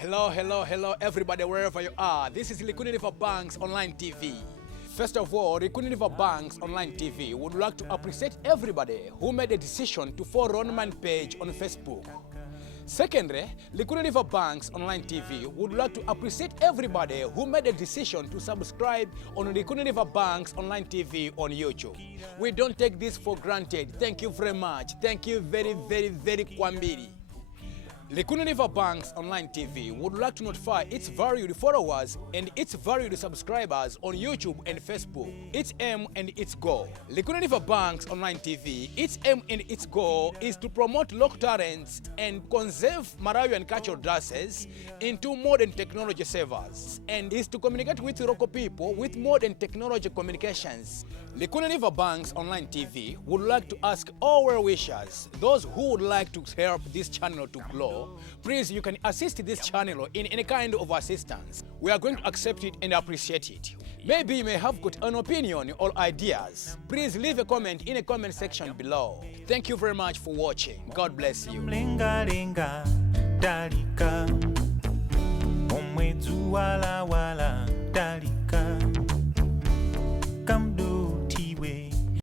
Hello, everybody, wherever you are. This is Liquidity for Banks Online TV. First of all, Liquidity for Banks Online TV would like to appreciate everybody who made a decision to follow Ronman page on Facebook. Secondly, Liquidity for Banks Online TV would like to appreciate everybody who made a decision to subscribe on Liquidity for Banks Online TV on YouTube. We don't take this for granted. Thank you very much. Thank you very kwambiri. Liquidity for Banks Online TV would like to notify its valued followers and its valued subscribers on YouTube and Facebook its aim and its goal. Liquidity for Banks Online TV, its aim and its goal is to promote local talents and conserve Malawian cultural dresses into modern technology servers, and is to communicate with local people with modern technology communications. Liquidity for Banks Online TV would like to ask all well-wishers, those who would like to help this channel to grow, please, you can assist this channel in any kind of assistance. We are going to accept it and appreciate it. Maybe you may have got an opinion or ideas. Please leave a comment in the comment section below. Thank you very much for watching. God bless you. Dalika,